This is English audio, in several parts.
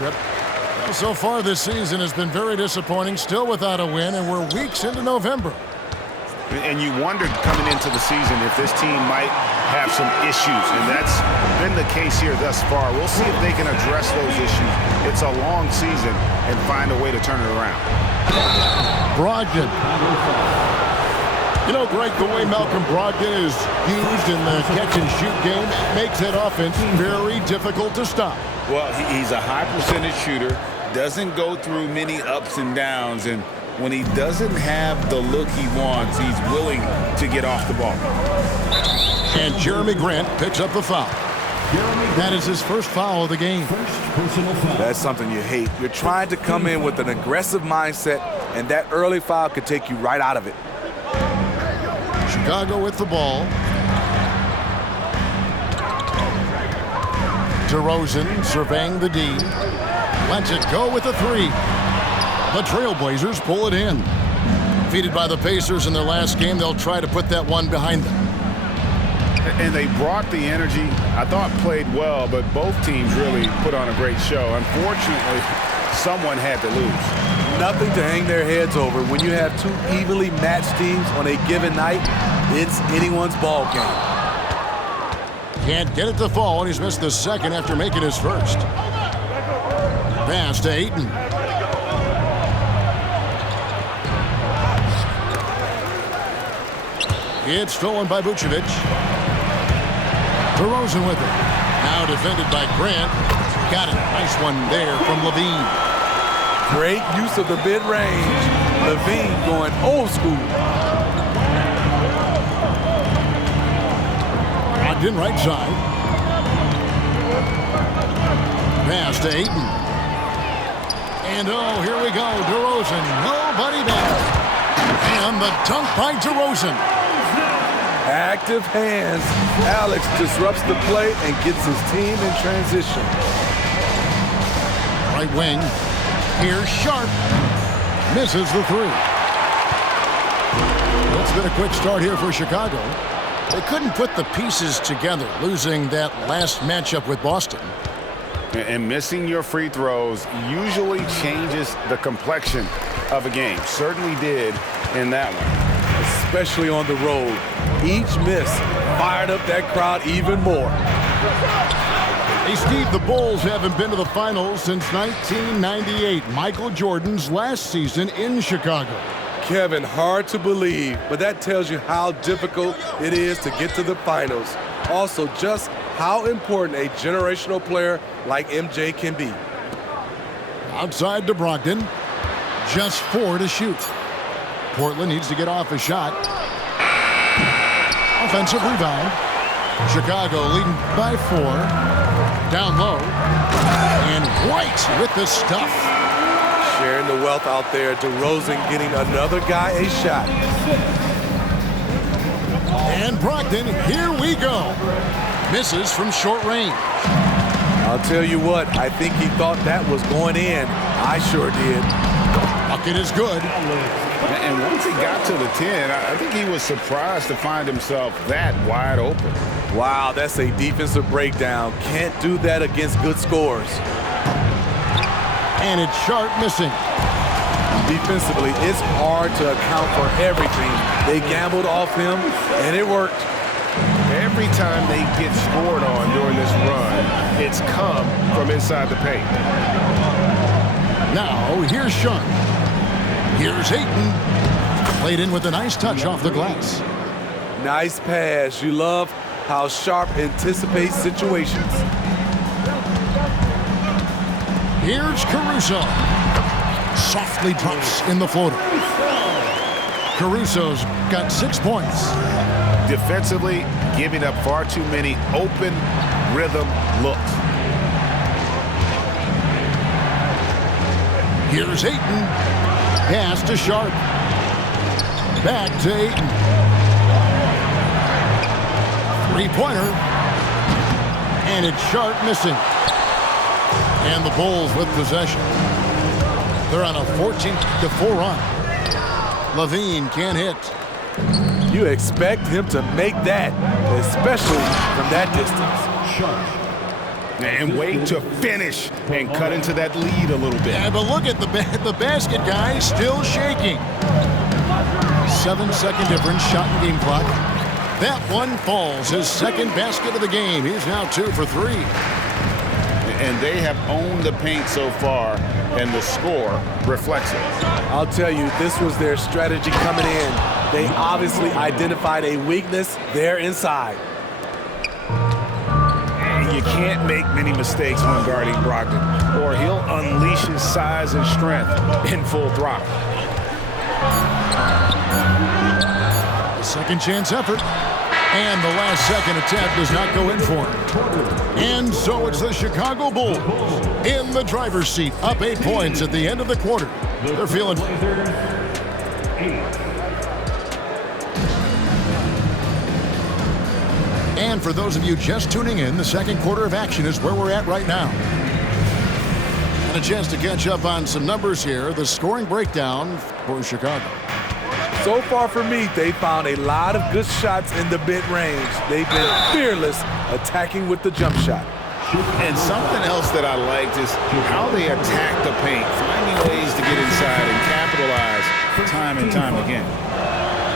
Yep. Well, so far this season has been very disappointing, still without a win, and we're weeks into November. And you wondered coming into the season if this team might have some issues, and that's been the case here thus far. We'll see if they can address those issues. It's a long season and find a way to turn it around. Brogdon. You know, Greg, the way Malcolm Brogdon is used in the catch-and-shoot game makes that offense very difficult to stop. Well, he's a high-percentage shooter, doesn't go through many ups and downs, and when he doesn't have the look he wants, he's willing to get off the ball. And Jeremy Grant picks up the foul. That is his first foul of the game. That's something you hate. You're trying to come in with an aggressive mindset, and that early foul could take you right out of it. Chicago with the ball. DeRozan surveying the D. Lets it go with a three. The Trailblazers pull it in. Defeated by the Pacers in their last game, they'll try to put that one behind them. And they brought the energy. I thought played well, but both teams really put on a great show. Unfortunately, someone had to lose. Nothing to hang their heads over. When you have two evenly matched teams on a given night, it's anyone's ball game. Can't get it to fall, and he's missed the second after making his first. Pass to Ayton. It's stolen by Vucevic. DeRozan with it. Now defended by Grant. Got it. Nice one there from LaVine. Great use of the mid-range. LaVine going old school. Brogdon right side. Pass to Ayton. And oh, here we go. DeRozan. Nobody there. And the dunk by DeRozan. Active hands. Alex disrupts the play and gets his team in transition. Right wing. Here's Sharp. Misses the three. It's been a quick start here for Chicago. They couldn't put the pieces together, losing that last matchup with Boston. And missing your free throws usually changes the complexion of a game. Certainly did in that one. Especially on the road. Each miss fired up that crowd even more. Hey, Steve, the Bulls haven't been to the finals since 1998, Michael Jordan's last season in Chicago. Kevin, hard to believe, but that tells you how difficult it is to get to the finals. Also, just how important a generational player like MJ can be. Outside to Brogdon. Just 4 to shoot. Portland needs to get off a shot. Offensive rebound. Chicago leading by 4. Down low. And White with the stuff. Sharing the wealth out there. DeRozan getting another guy a shot. And Brogdon, here we go. Misses from short range. I'll tell you what, I think he thought that was going in. I sure did. Bucket is good. And once he got to the 10, I think he was surprised to find himself that wide open. Wow, that's a defensive breakdown. Can't do that against good scores. And it's Sharp missing. Defensively, it's hard to account for everything. They gambled off him, and it worked. Every time they get scored on during this run, it's come from inside the paint. Now, here's Sharp. Here's Ayton. Played in with a nice touch off the glass. Nice pass. You love how Sharp anticipates situations. Here's Caruso. Softly drops in the floater. Caruso's got 6 points. Defensively, giving up far too many open rhythm looks. Here's Ayton. Pass to Sharp. Back to Ayton. Three-pointer. And it's Sharp missing. And the Bulls with possession. They're on a 14-4 run. LaVine can't hit. You expect him to make that, especially from that distance. And wait to finish and cut into that lead a little bit. Yeah, but look at the basket, guys, still shaking. 7-second difference, shot and game clock. That one falls, his second basket of the game. He's now 2 for 3. And they have owned the paint so far, and the score reflects it. I'll tell you, this was their strategy coming in. They obviously identified a weakness there inside. And you can't make many mistakes when guarding Brogdon, or he'll unleash his size and strength in full throttle. A second chance effort. And the last second attempt does not go in for him. And so it's the Chicago Bulls in the driver's seat, up 8 points at the end of the quarter. They're feeling. And for those of you just tuning in, the second quarter of action is where we're at right now. And a chance to catch up on some numbers here. The scoring breakdown for Chicago. So far for me, they found a lot of good shots in the mid-range. They've been fearless attacking with the jump shot. And something else that I liked is how they attack the paint, finding ways to get inside and capitalize time and time again.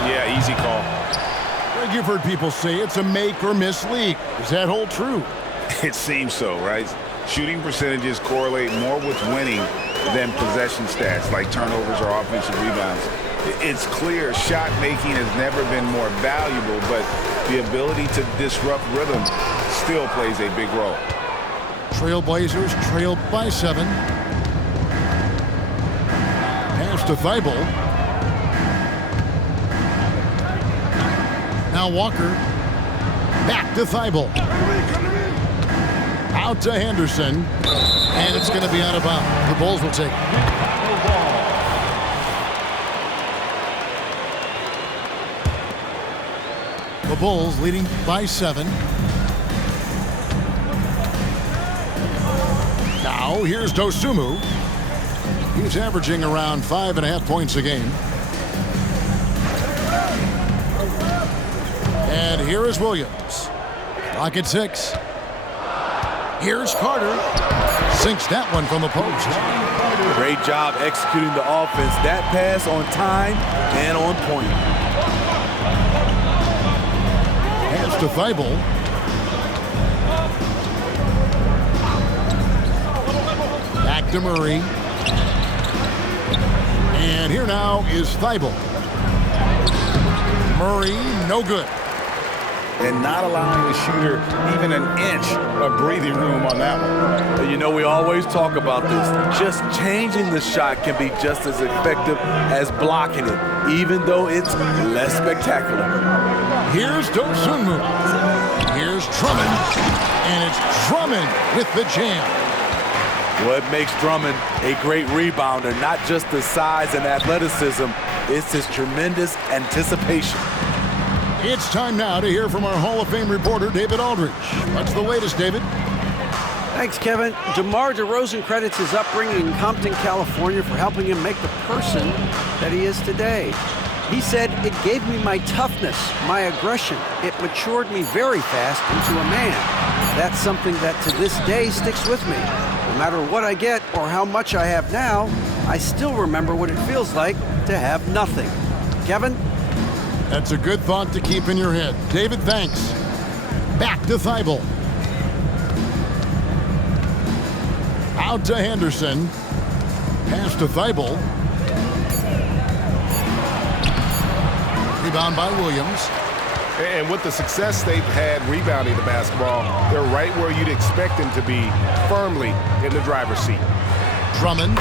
Yeah, easy call. Greg, you've heard people say it's a make or miss league. Does that hold true? It seems so, right? Shooting percentages correlate more with winning than possession stats like turnovers or offensive rebounds. It's clear shot making has never been more valuable, but the ability to disrupt rhythm still plays a big role. Trailblazers trailed by 7. Pass to Thibault. Now Walker. Back to Thibault. Out to Henderson. And it's going to be out of bounds. The Bulls will take it. The Bulls leading by 7. Now here's Dosunmu. He's averaging around 5.5 points a game. And here is Williams. Clock at 6. Here's Carter. Sinks that one from the post. Great job executing the offense. That pass on time and on point. To Thibault. Back to Murray. And here now is Thibault. Murray, no good. And not allowing the shooter even an inch of breathing room on that one. You know, we always talk about this. Just changing the shot can be just as effective as blocking it, even though it's less spectacular. Here's Dosunmu. Here's Drummond. And it's Drummond with the jam. What makes Drummond a great rebounder, not just the size and athleticism, it's his tremendous anticipation. It's time now to hear from our Hall of Fame reporter, David Aldridge. What's the latest, David? Thanks, Kevin. DeMar DeRozan credits his upbringing in Compton, California for helping him make the person that he is today. He said, "It gave me my toughness, my aggression. It matured me very fast into a man. That's something that to this day sticks with me. No matter what I get or how much I have now, I still remember what it feels like to have nothing." Kevin? That's a good thought to keep in your head. David, thanks. Back to Thibault. Out to Henderson. Pass to Thibault. Rebound by Williams. And with the success they've had rebounding the basketball, they're right where you'd expect them to be, firmly in the driver's seat. Drummond.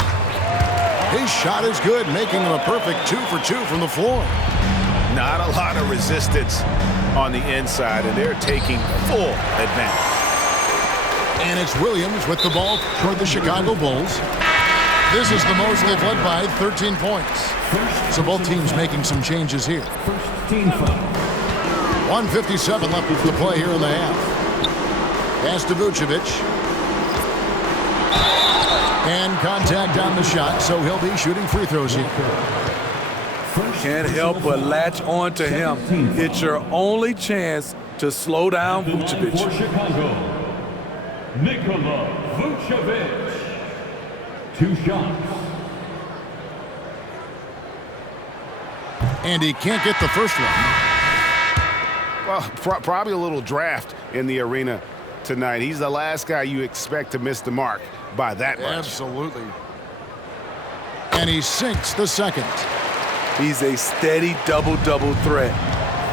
His shot is good, making him a perfect 2 for 2 from the floor. Not a lot of resistance on the inside, and they're taking full advantage. And it's Williams with the ball toward the Chicago Bulls. This is the most they've led by, 13 points. So both teams making some changes here. 1:57 left to play here in the half. Pass to Vucevic. And contact on the shot, so he'll be shooting free throws here. Can't help but latch on to him. It's your only chance to slow down Vucevic. Nikola Vucevic. 2 shots. And he can't get the first one. Well, probably a little draft in the arena tonight. He's the last guy you expect to miss the mark by that much. Absolutely. And he sinks the second. He's a steady double-double threat.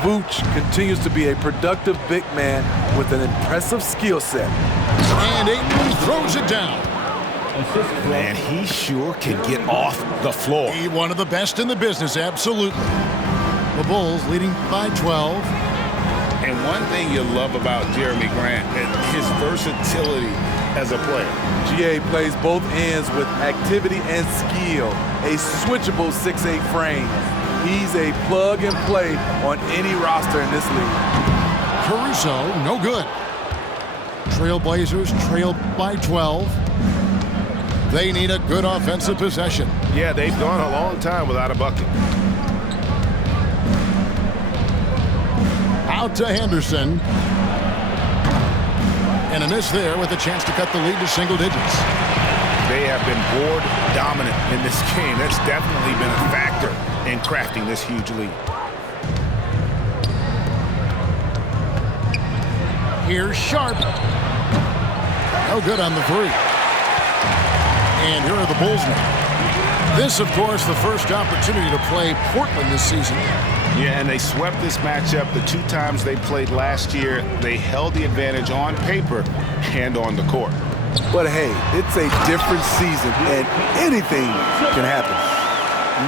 Vooch continues to be a productive big man with an impressive skill set. And Ayton throws it down. Man, he sure can get off the floor. He one of the best in the business, absolutely. The Bulls leading by 12. And one thing you love about Jeremy Grant is his versatility as a player. GA plays both ends with activity and skill. A switchable 6'8" frame. He's a plug and play on any roster in this league. Caruso, no good. Trailblazers trailed by 12. They need a good offensive possession. Yeah, they've gone a long time without a bucket. Out to Henderson. And a miss there with a chance to cut the lead to single digits. They have been board dominant in this game. That's definitely been a factor in crafting this huge lead. Here's Sharp. No good on the three. And here are the Bulls now. This, of course, the first opportunity to play Portland this season. Yeah, and they swept this matchup the 2 times they played last year. They held the advantage on paper and on the court. But hey, it's a different season, and anything can happen.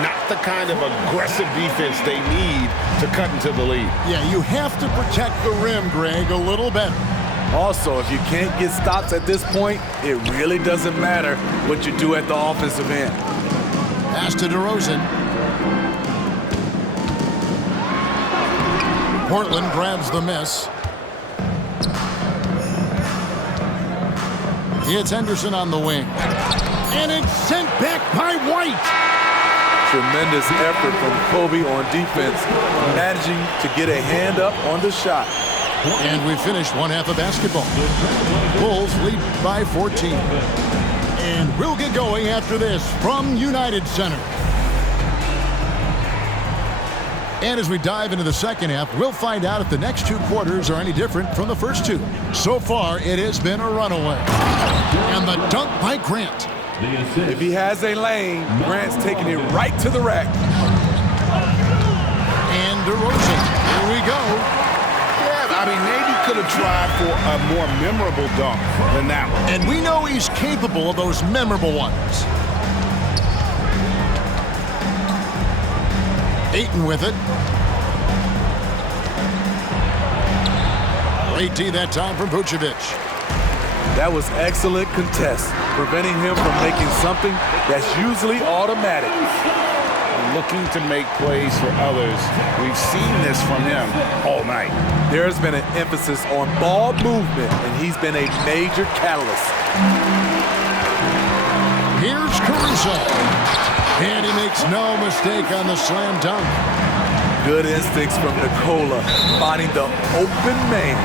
Not the kind of aggressive defense they need to cut into the lead. Yeah, you have to protect the rim, Greg, a little better. Also, if you can't get stops at this point, it really doesn't matter what you do at the offensive end. Pass to DeRozan. Portland grabs the miss. It's Henderson on the wing. And it's sent back by White. Tremendous effort from Kobe on defense, managing to get a hand up on the shot. And we finished one half of basketball. Bulls lead by 14. And we'll get going after this from United Center. And as we dive into the second half, we'll find out if the next 2 quarters are any different from the first 2. So far, it has been a runaway. And the dunk by Grant. If he has a lane, Grant's taking it right to the rack. And DeRozan, here we go. Yeah, I mean, maybe could have tried for a more memorable dunk than that one. And we know he's capable of those memorable ones. Ayton with it. Great D that time from Vucevic. That was excellent contest, preventing him from making something that's usually automatic. Looking to make plays for others. We've seen this from him all night. There's been an emphasis on ball movement, and he's been a major catalyst. Here's Caruso. And he makes no mistake on the slam dunk. Good instincts from Nikola, finding the open man.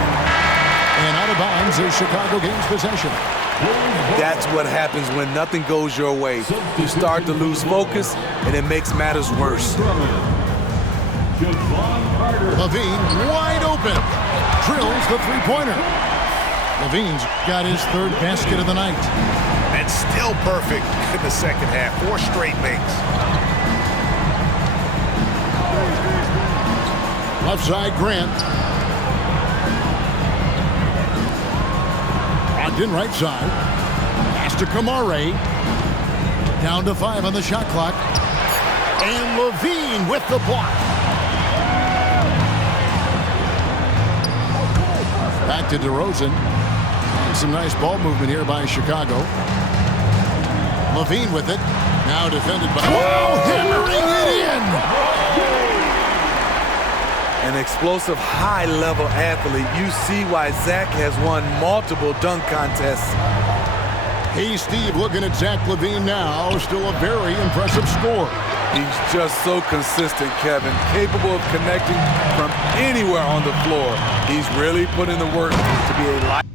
And out of bounds is Chicago gains possession. That's what happens when nothing goes your way. You start to lose focus, and it makes matters worse. Levine wide open. Drills the three-pointer. Levine's got his 3rd basket of the night. And still perfect in the second half. 4 straight makes. Left side, Grant. Ogden right side. Pass to Kamare. Down to 5 on the shot clock. And Levine with the block. Back to DeRozan. And some nice ball movement here by Chicago. Levine with it. Now defended by... Whoa! Hammering it in! An explosive, high-level athlete. You see why Zach has won multiple dunk contests. Hey, Steve, looking at Zach Levine now. Still a very impressive score. He's just so consistent, Kevin. Capable of connecting from anywhere on the floor. He's really put in the work to be a life.